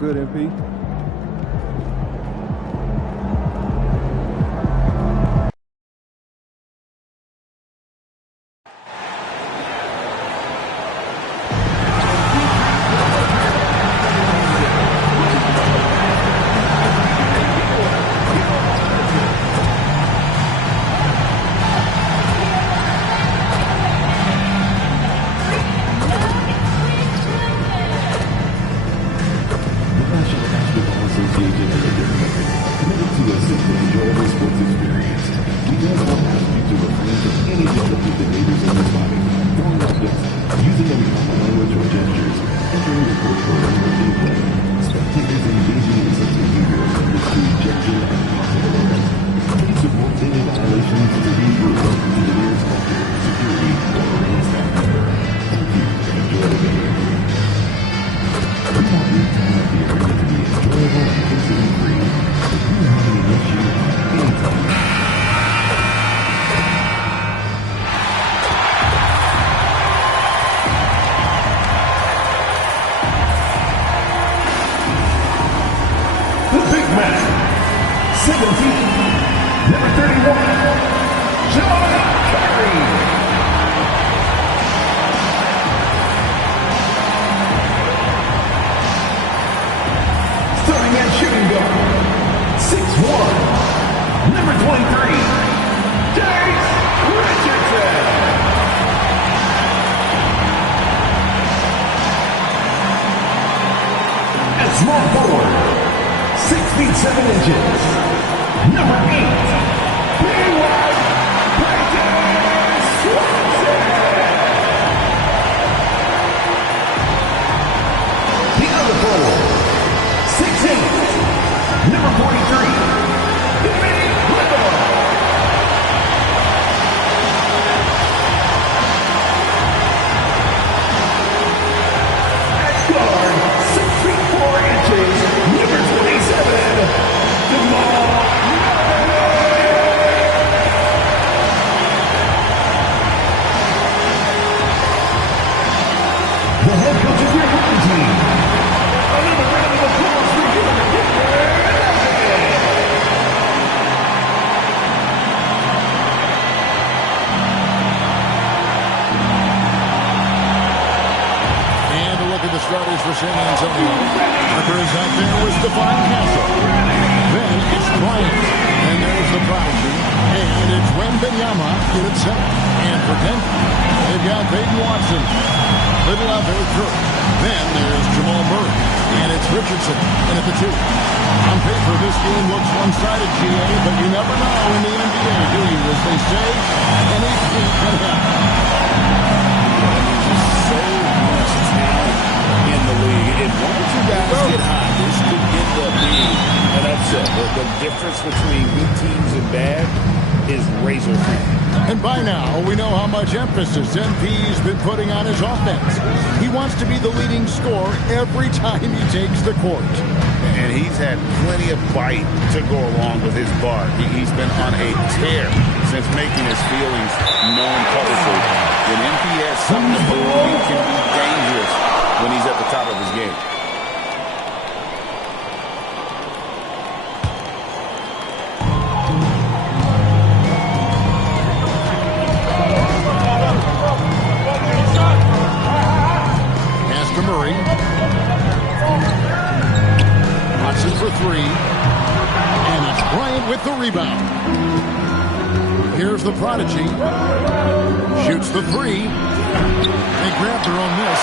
good, MP. Small forward, 6 feet 7 inches. Number 8, the other forward, 6'8", number 43, at guard, 6 feet 4 inches, number 27, the head coach of your hockey team. Another round of applause for you. And a look at the starters for San Antonio. Parker is out there with Stephon Castle. Then it's Bryant. And there's the prodigy. And it's Wembanyama in at center. And for Denver, they've got Peyton Watson. Little out there through. Then there's Jamal Murray. And it's Richardson in at the 2. On paper, this game looks one-sided, GA, but you never know in the NBA, do you? As they say, anything can happen. There's so much talent in the league. If one or two guys get hot, this could end up being an upset. The difference between good teams and bad is razor thin. And by now, we know how much emphasis MP's been putting on his offense. He wants to be the leading scorer every time he takes the court. And he's had plenty of bite to go along with his bark. He's been on a tear since making his feelings known publicly. When MP has something to prove, he can be dangerous when he's at the top of his game. Murray. Watson for 3. And it's Bryant with the rebound. Here's the prodigy. Shoots the 3. They grab their own miss.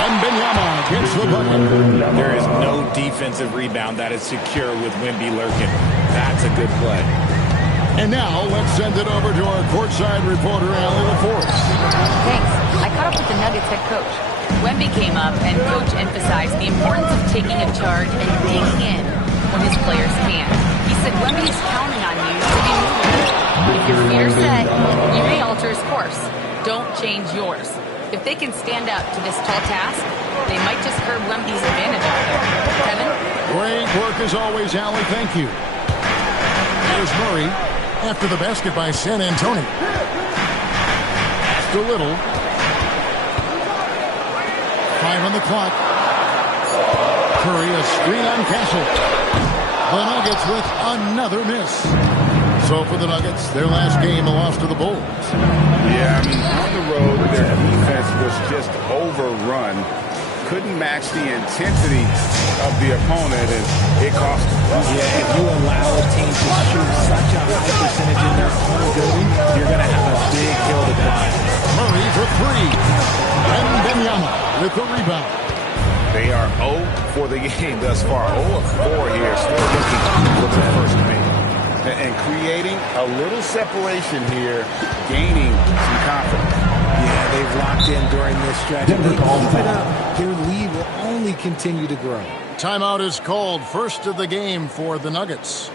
And Wembanyama gets the bucket. There is no defensive rebound that is secure with Wemby lurking. That's a good play. And now let's send it over to our courtside reporter, Allie LaForce. Thanks. I caught up with the Nuggets head coach. Wemby came up, and Coach emphasized the importance of taking a charge and digging in when his players can. He said Wemby is counting on you to be moving. If your feet are set, you may alter his course. Don't change yours. If they can stand up to this tall task, they might just curb Wemby's advantage out there. Kevin? Great work as always, Allie. Thank you. There's Murray after the basket by San Antonio. Passed a little. 5 on the clock. Curry, a screen on Castle. The Nuggets with another miss. So for the Nuggets, their last game, a loss to the Bulls. Yeah, I mean, on the road, their defense was just overrun. Couldn't match the intensity of the opponent, and it cost them. Yeah, if you allow a team to shoot such a high percentage in their own building, you're going to have a big hill to climb. Murray for three. And Benyama with the rebound. They are 0 for the game thus far. 0 of 4 here, still looking for the first man. And creating a little separation here, gaining some confidence. Yeah, they've locked in during this stretch. If they keep it up, their lead will only continue to grow. Timeout is called. First of the game for the Nuggets.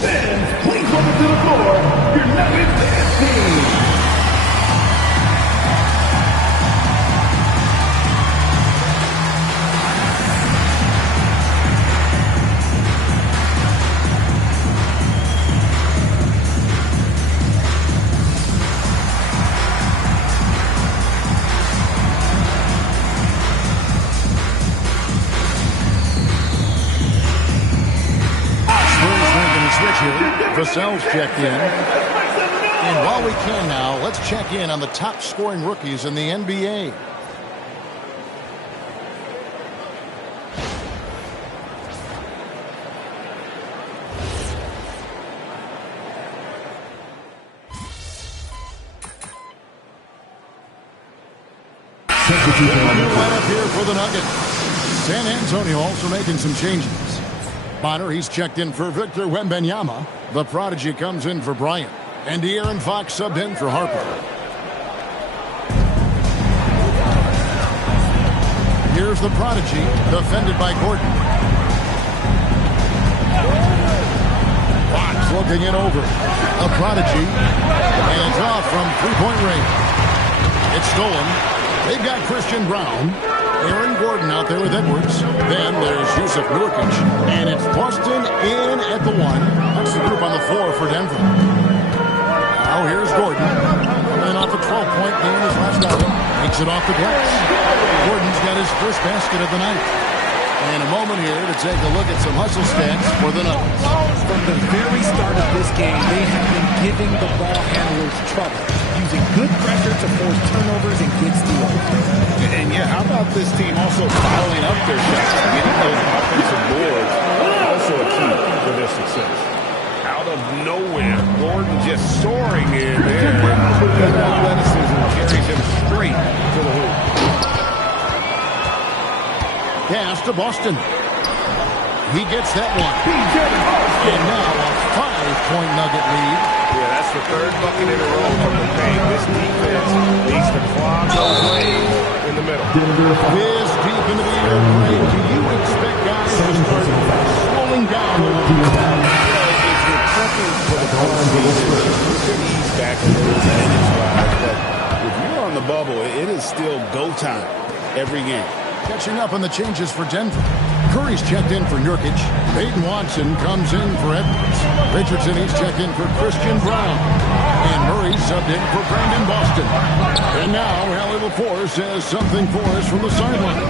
Fans, please welcome to the floor your Nuggets dance team. Vassell's checked in. And while we can now, let's check in on the top scoring rookies in the NBA. Right up here for the Nuggets. San Antonio also making some changes. Bonner, he's checked in for Victor Wembanyama. The prodigy comes in for Bryant. And De'Aaron Fox subbed in for Harper. Here's the prodigy, defended by Gordon. Fox looking it over. A prodigy. And it's off from three-point range. It's stolen. They've got Christian Brown. Aaron Gordon out there with Edwards. Then there's Yusuf Nurkic. And it's Boston in at the one. That's the group on the floor for Denver. Now here's Gordon. And off a 12-point game his last outing. Takes it off the glass. Gordon's got his first basket of the night. And a moment here to take a look at some hustle stats for the Nuggets. From the very start of this game, they have been giving the ball handlers trouble, using good pressure to force turnovers and good steals. And yeah, how about this team also following up their shots, getting those offensive boards, also a key for their success. Out of nowhere, Gordon just soaring in there. That athleticism carries him straight to the hoop. Pass to Boston. He gets that one. And now a 5-point Nugget lead. Yeah, that's the third bucket in a row from the paint. This defense needs to clog those lanes in the middle. This deep into the air break. Do you expect guys to start slowing down a little bit? If you're prepping for the postseason, you can ease back a little percentage-wise. But if you're on the bubble, it is still go time every game. Catching up on the changes for Denver. Curry's checked in for Nurkic. Peyton Watson comes in for Edwards. Richardson, he's checked in for Christian Brown. And Murray subbed in for Brandon Boston. And now, Hallie LaForce has something for us from the sideline.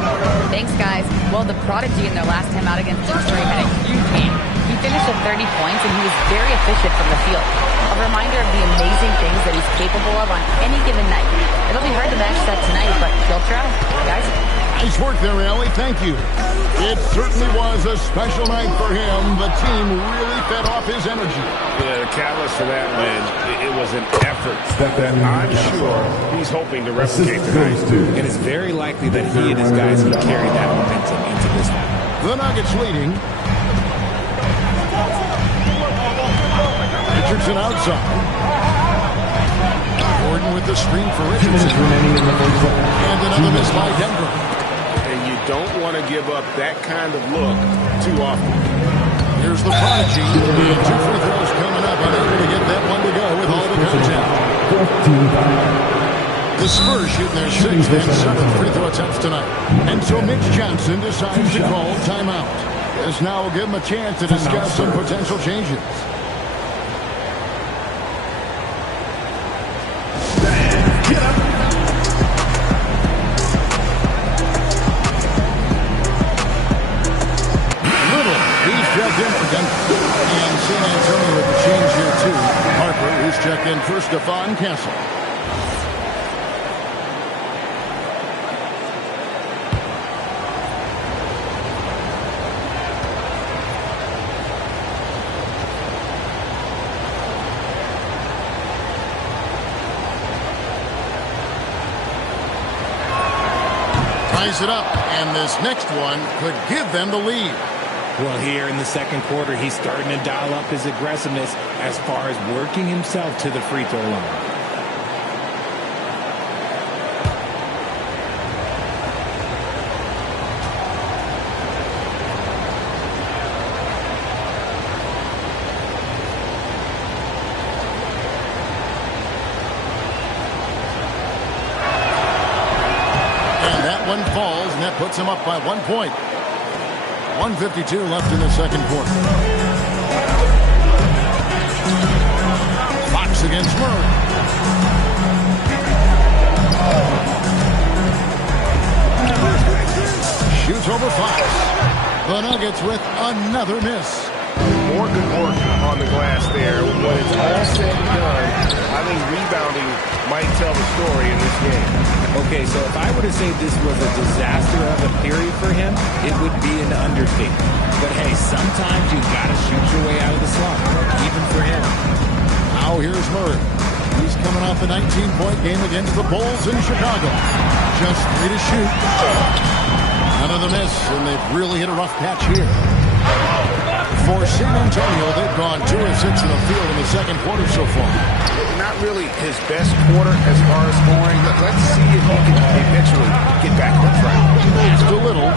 Thanks, guys. Well, the prodigy in their last time out against Detroit had a huge game. He finished with 30 points, and he was very efficient from the field. A reminder of the amazing things that he's capable of on any given night. It'll be hard to match that tonight, but he'll try. Guys? Nice work there, Allie. Thank you. It certainly was a special night for him. The team really fed off his energy. Yeah, the catalyst for that win, it was an effort that I'm sure he's hoping to replicate tonight. And it's very likely that he and his guys will carry that momentum into this one. The Nuggets leading. Richardson outside. Gordon with the screen for Richardson. And another miss by Denver. Don't want to give up that kind of look too often. Here's the prodigy. And 2 free throws coming up. Unable to get that one to go with all the contact. The Spurs shooting their 6th and 7th free throw attempts tonight. And so Mitch Johnson decides to call timeout. This now will give him a chance to discuss some potential changes. checked in for Denver. And San Antonio with the change here, too. Harper, who's checked in for Stephon Castle. Ties it up, and this next one could give them the lead. Well, here in the second quarter, he's starting to dial up his aggressiveness as far as working himself to the free throw line. One falls, and that puts him up by 1 point. 1:52 left in the second quarter. Fox against Murray. Shoots over Fox. The Nuggets with another miss. More good work on the glass there. When it's all said and done, I think rebounding might tell the story in this game. Okay, so if I were to say this was a disaster of a period for him, it would be an understatement. But hey, sometimes you gotta shoot your way out of the slump, even for him. Now here's Murray. He's coming off a 19-point game against the Bulls in Chicago. Just 3 to shoot. Another miss, and they've really hit a rough patch here. For San Antonio, they've gone 2 of 6 in the field in the second quarter so far. Not really his best quarter as far as scoring. Let's see if he can eventually get back on track. Just a little.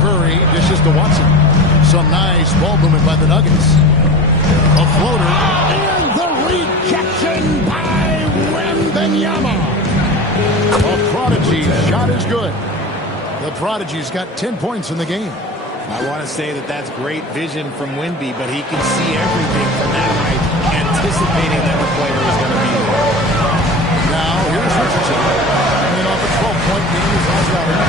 Curry dishes to Watson. Some nice ball movement by the Nuggets. A floater. And the rejection by Wembanyama. A prodigy shot is good. The prodigy's got 10 points in the game. I want to say that that's great vision from Wemby, but he can see everything from that height, anticipating that the player is going to be there. Now, here's Richardson. Coming off a 12-point game, he's on Robert.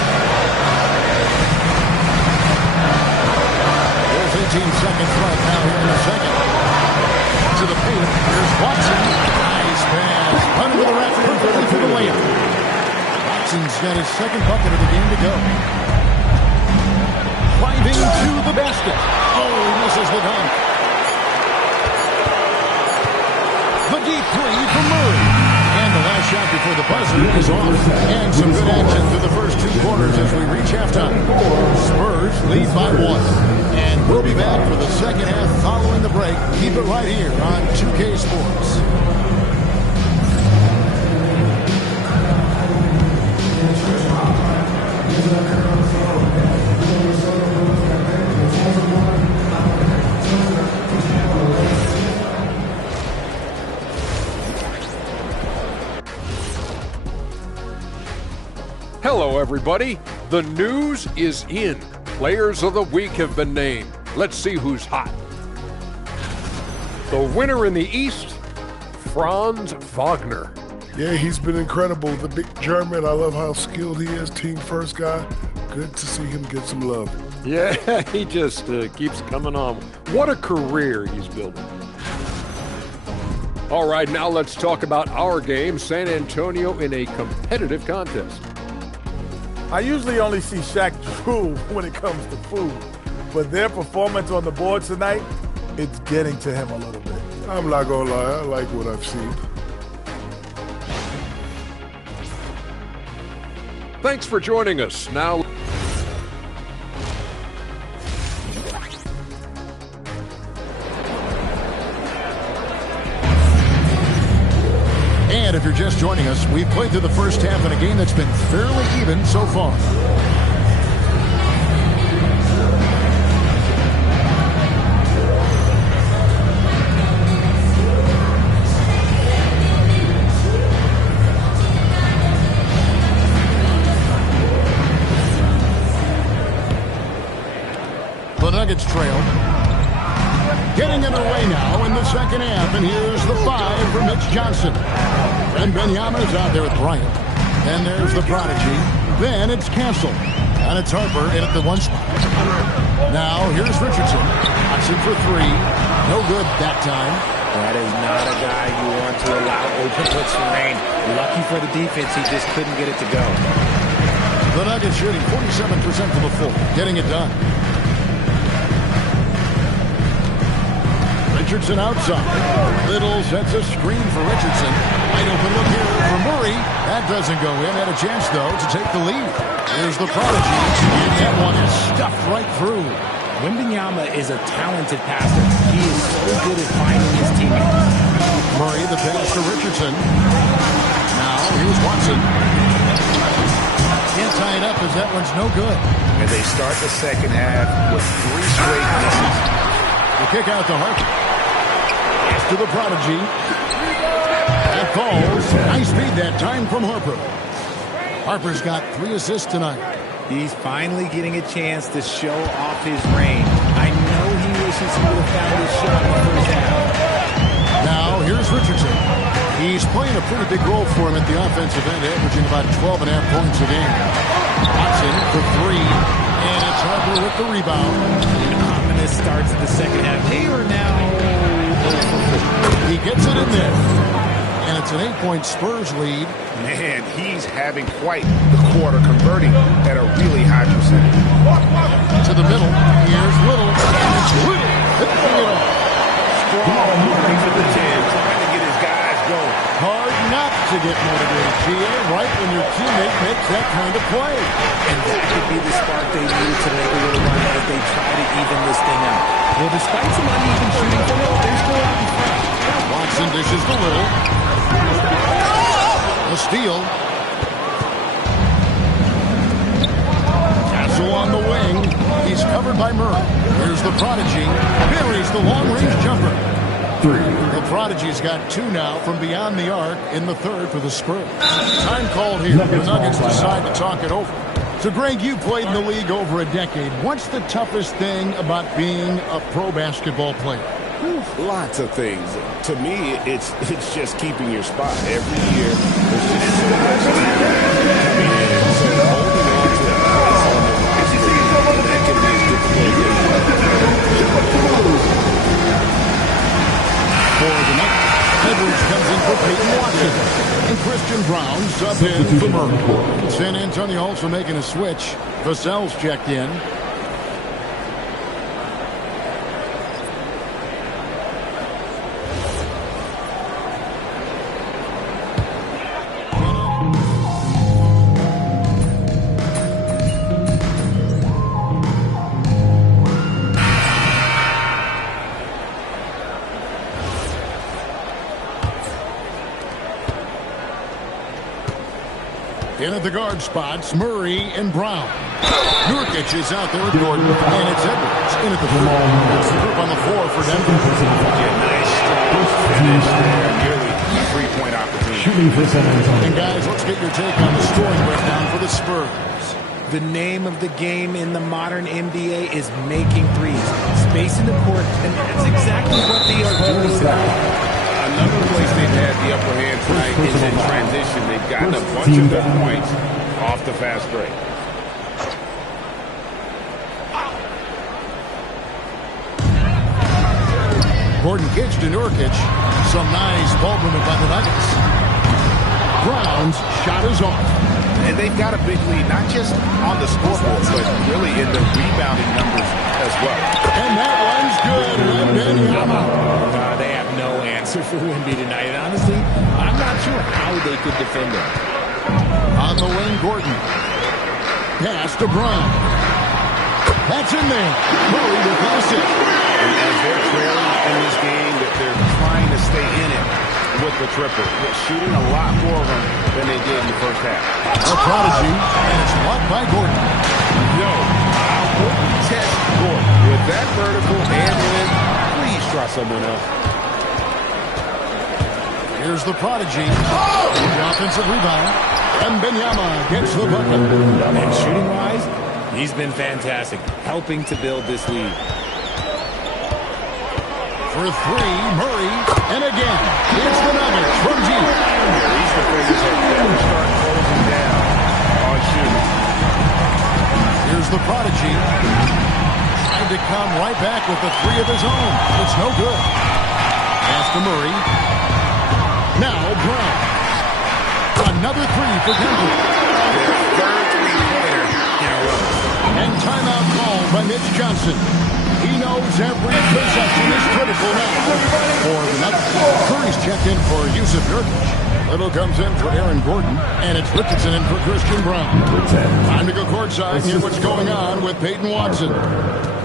There's 18 seconds left now here in the second. To the paint, here's Watson. Nice pass. Under the rack perfectly for the layup. Watson's got his second bucket of the game to go. Driving to the basket. Oh, he misses the dunk. The deep three from Murray. And the last shot before the buzzer is off. And some good action through the first 2 quarters as we reach halftime. Spurs lead by 1. And we'll be back for the second half following the break. Keep it right here on 2K Sports. Hello, everybody. The news is in. Players of the week have been named. Let's see who's hot. The winner in the East, Franz Wagner. Yeah, he's been incredible. The big German, I love how skilled he is. Team first guy. Good to see him get some love. Yeah, he just keeps coming on. What a career he's building. All right, now let's talk about our game, San Antonio in a competitive contest. I usually only see Shaq drool when it comes to food, but their performance on the board tonight, it's getting to him a little bit. I'm not gonna lie, I like what I've seen. Thanks for joining us. Now, and if you're just joining us, we've played through the first half in a game that's been fairly even so far. The Nuggets trail. Getting underway now in the second half, and here's the 5 for Mitch Johnson. And Wembanyama's out there with Bryant. And there's the prodigy. Then it's Castle. And it's Harper in at the one spot. Now, here's Richardson. Watson for three. No good that time. That is not a guy you want to allow open looks for rain. Lucky for the defense, he just couldn't get it to go. The Nuggets shooting 47% from the floor, getting it done. Richardson outside. Little sets a screen for Richardson. Wide open look here for Murray. That doesn't go in. Had a chance, though, to take the lead. Here's the prodigy. And that one is stuffed right through. Wembanyama is a talented passer. He is so good at finding his teammates. Murray, the pass to Richardson. Now, here's Watson. Can't tie it up as that one's no good. And they start the second half with 3 straight misses. The kick out to Harper. To the prodigy. That falls. Nice speed that time from Harper. Harper's got 3 assists tonight. He's finally getting a chance to show off his range. I know he wishes he would have found his shot in the first half. Now, here's Richardson. He's playing a pretty big role for him at the offensive end, averaging about 12.5 points a game. Watson for 3. And it's Harper with the rebound. An ominous start to the second half. They are now... He gets it in there. And it's an 8-point Spurs lead. Man, he's having quite the quarter, converting at a really high percentage. To the middle. Here's Little. And it's Little. Hitting it off. Strong moving to the 10, trying to get his guys going. Hard not to get motivated, GA, right when your teammate makes that kind of play. And that could be the spark they need to make a little run as they try to even this thing out. Well, despite some uneven shooting from it, they're still out in front. Watson dishes to Little. A steal. Castle on the wing. He's covered by Murray. Here's the prodigy. Buries the long-range jumper. 3. The prodigy's got 2 now from beyond the arc in the third for the Spurs. Time called here. The Nuggets decide to talk it over. So, Greg, you played in the league over a decade. What's the toughest thing about being a pro basketball player? Lots of things. To me, it's just keeping your spot. Every year, there's just so much talent coming in. So holding on to a place on the roster, that can be as difficult as For the Nuggets, Edwards comes in for Peyton Watson. And Christian Brown sub in for Murray. San Antonio also making a switch. Vassell's checked in. In at the guard spots, Murray and Brown. Nurkic is out there with Gordon, and it's Edwards in at the floor. It's the group on the floor for Denver. Nice strong finish there. Nearly a 3-point opportunity. And guys, let's get your take on the scoring breakdown for the Spurs. The name of the game in the modern NBA is making threes. Spacing the court, and that's exactly what they are doing tonight. Another place they've had the upper hand tonight is in transition. They've gotten a bunch of good points off the fast break. Gordon kicks to Nurkic. Some nice ball movement by the Nuggets. Brown's shot is off. And they've got a big lead, not just on the scoreboard, but really in the rebounding numbers as well. And that one's good. They have no answer for Wemby tonight. And honestly, I'm not sure how they could defend him. On the wing, Gordon. Pass to Brown. That's in there. Murray with the assist. And as they're trailing in this game, that they're trying to stay in it with the triple. They're shooting a lot more of them than they did in the first half. A prodigy, and it's blocked by Gordon. Yo, I wouldn't test Gordon with that vertical and then please try someone else. Here's the prodigy. The offensive rebound. And Wembanyama gets the bucket. And shooting-wise, he's been fantastic, helping to build this lead. For 3, Murray, and again, it's the Nuggets from deep. These defenders have got to start closing down on shooting. Here's the prodigy. Trying to come right back with the three of his own. It's no good. Pass to Murray. Now Brown. Another three for Denver. Third three-pointer in a row. And timeout called by Mitch Johnson. He knows every possession is critical now for the Nuggets. Curry's checked in for Yusuf Nurkic. Little comes in for Aaron Gordon, and it's Richardson in for Christian Brown. Time to go courtside and hear what's going on with Peyton Watson.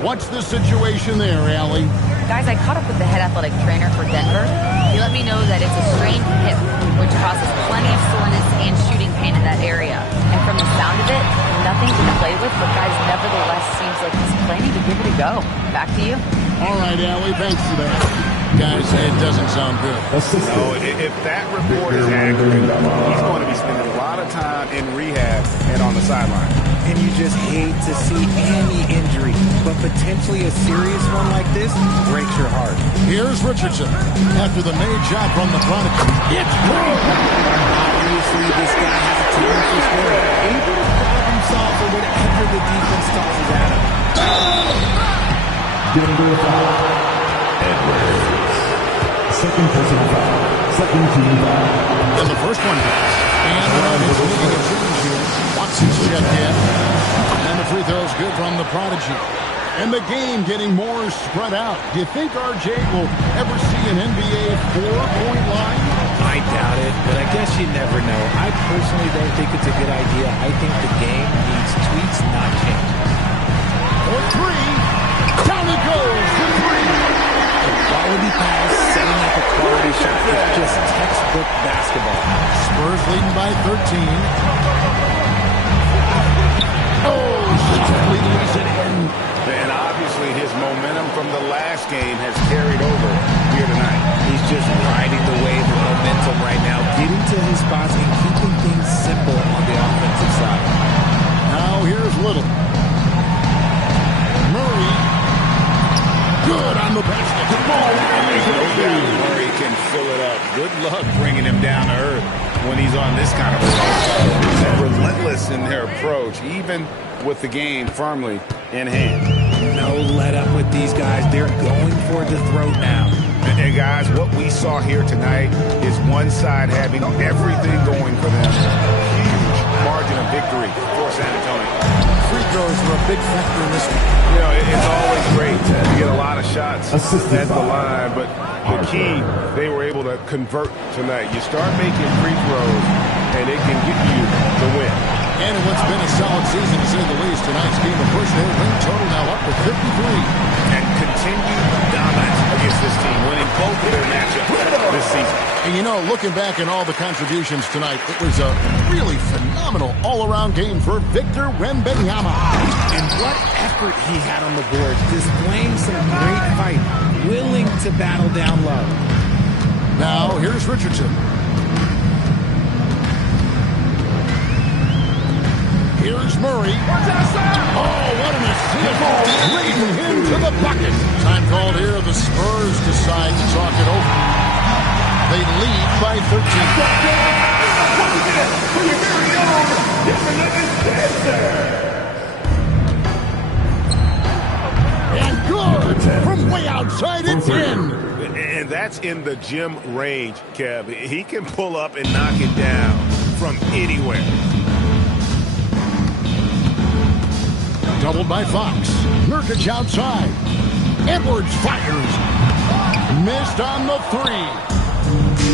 What's the situation there, Allie? Guys, I caught up with the head athletic trainer for Denver. He let me know that it's a strained hip, which causes plenty of soreness and shooting pain in that area. And from the sound of it, nothing to play with, but guys, nevertheless, seems like he's planning to give it a go. Back to you. All right, Allie, thanks for that. Guys, it doesn't sound good. No, if that report is accurate, he's going to be spending a lot of time in rehab and on the sideline. And you just hate to see any injury, but potentially a serious one like this breaks your heart. Here's Richardson. After the made shot from the prodigy, it's through. Obviously, this guy has a talent for scoring. Able to problem solve for whatever the defense tosses at him. Denver foul. Edwards. Second personal foul. Second team foul. And the first one goes. And the Nuggets making a change here. Watson's checked in. And the free throw's good from the prodigy. And the game getting more spread out. Do you think RJ will ever see an NBA 4-point line? I doubt it, but I guess you never know. I personally don't think it's a good idea. I think the game needs tweaks, not changes. For three. Down it goes for three. Quality pass, setting up a quality shot. It's just textbook basketball. Spurs leading by 13. Oh, softly leaves it in. And obviously his momentum from the last game has carried over here tonight. He's just riding the wave of momentum right now, getting to his spots and keeping things simple on the offensive side. Now here's Little. Murray. Good on the basket. There's no doubt Murray can fill it up. Good luck bringing him down to earth when he's on this kind of approach. They're relentless in their approach, even with the game firmly in hand. No let up with these guys. They're going for the throat now. And guys, what we saw here tonight is one side having everything going for them. Huge margin of victory for San Antonio. Free throws were a big factor in this one. You know, it's always great to get a lot of shots at the line, but the key, they were able to convert tonight. You start making free throws, and it can get you the win. And in what's been a solid season, to say the least, tonight's game of push their win total now up to 53. And continued dominance against this team, winning both of their matchups this season. And you know, looking back at all the contributions tonight, it was a really phenomenal all-around game for Victor Wembanyama. And what effort he had on the board, displaying some great fight, willing to battle down low. Now, here's Richardson. Here's Murray. Oh, what an assist. Leading him to the bucket. Time called here. The Spurs decide to talk it over. They lead by 13. And good. From way outside, it's in. And that's in the gym range, Kev. He can pull up and knock it down from anywhere. Doubled by Fox. Nurkic outside. Edwards fires. Missed on the three.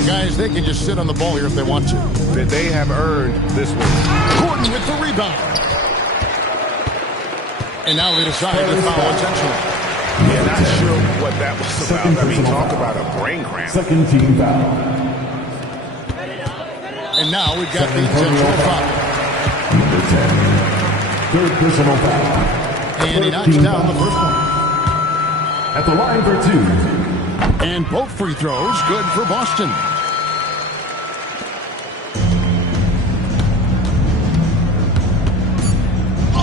Guys, they can just sit on the ball here if they want to. They have earned this one. Gordon with the rebound. And now they decide to foul intentionally. Yeah, not sure what that was about. I mean, talk about a brain cramp. Second team foul. And now we've got the intentional foul. Number 10. Third personal foul. And he knocks down the first one. At the line for two. And both free throws good for Boston.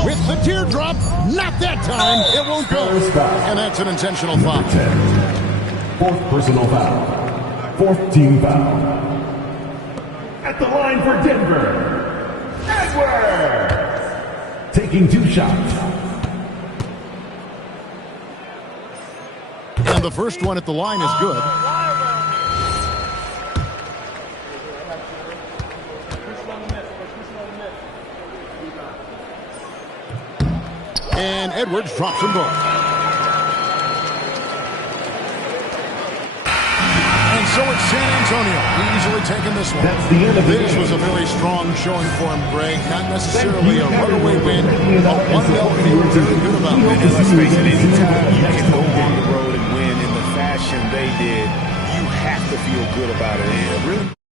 With the teardrop, not that time. It won't go. And that's an intentional foul. 10. Fourth personal foul. Fourth team foul. At the line for Denver. Edwards. Taking two shots. And the first one at the line is good. And Edwards drops them both. And so it's San Antonio easily taking this one. This was a very strong showing for him, Greg. Not necessarily a runaway win, but 1-0 he was very good about it. And let's face it, anytime you can go on the road and win in the fashion they did, you have to feel good about it. And really